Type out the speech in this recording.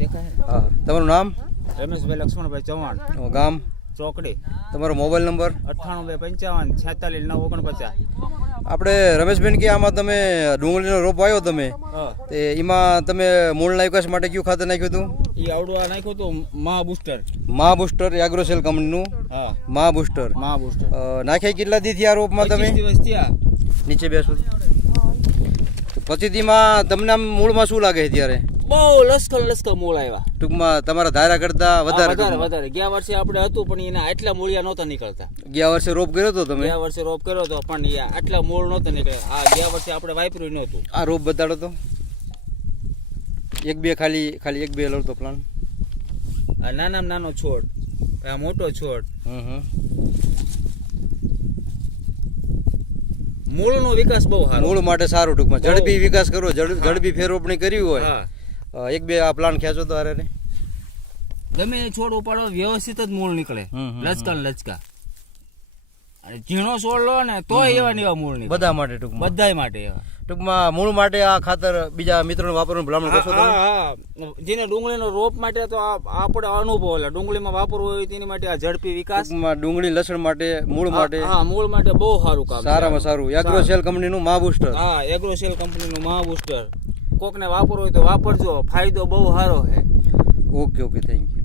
દેખાય હા, તમારું નામ? રમેશભાઈ લક્ષ્મણભાઈ ચૌહાણ, ગામ? ચોકડી. તમારો મોબાઈલ નંબર? 9855464949. આપણે રમેશભાઈ કે આમાં તમે ડુંગળીનો રોપ વાવ્યો તમે, તે એમાં તમે મૂળના વિકાસ માટે કયું ખાતર નાખ્યું હતું? એ આવડવા નાખ્યું હતું મા બુસ્ટર એગ્રોસેલ કંપનીનું. હા, મા બુસ્ટર નાખ્યા કેટલા દી થયા રોપમાં તમે? 25 દિવસ થયા. નીચે બેસો. પછીથીમાં તમને આમ મૂળમાં શું લાગે અત્યારે? બહુ લશ્કર મૂળ આવ્યા. ટૂંકમાં તમારા ધારા કરતા વધારે? વધારે. ગયા વર્ષે આપણે હતું પણ એના આટલા મૂળિયા નહોતા નીકળતા. ગયા વર્ષે રોપ કર્યો હતો તમે? ગયા વર્ષે રોપ કર્યો હતો પણ આટલા મૂળ નહોતા નીકળ્યા. આ ગયા વર્ષે આપણે વાપર્યું નહોતું. આ રોપ બતાડો તો. એક બે ખાલી એક બે લડતો પ્લાન. આ નાનામાં નાનો છોડ, આ મોટો છોડ. મૂળનો વિકાસ બહુ સારો. મૂળ માટે સારું, ટૂંકમાં ઝડપી વિકાસ કરવો, ઝડપી ફેરરોપણી કરવી હોય. એક બે આ પ્લાન ખેંચો તો આરે ગમે એ છોડ ઉપાડો વ્યવસ્થિત જ મૂળ નીકળે. લચકા અને ઝીણો છોડ લો ને તોય એવા ને એવા મૂળ નીકળે. બધા માટે ટૂંકમાં? બધા માટે એવા. ટૂંકમાં મૂળ માટે આ ખાતર બીજા મિત્રોને વાપરવાનું ભલામણ કરશો તમે? હા, જેને ડુંગળીનો રોપ માટે તો આપણે અનુભવ એટલે ડુંગળીમાં વાપરવું હોય તેની માટે આ ઝડપી વિકાસ. ડુંગળી લસણ માટે, મૂળ માટે? હા, મૂળ માટે બહુ સારું કામ. સારામાં સારું એગ્રોસેલ કંપનીનું મા બુસ્ટર. હા, એગ્રોસેલ કંપનીનું મા બુસ્ટર. કોકને વાપરવું હોય તો વાપરજો, ફાયદો બહુ સારો છે. Okay, thank you.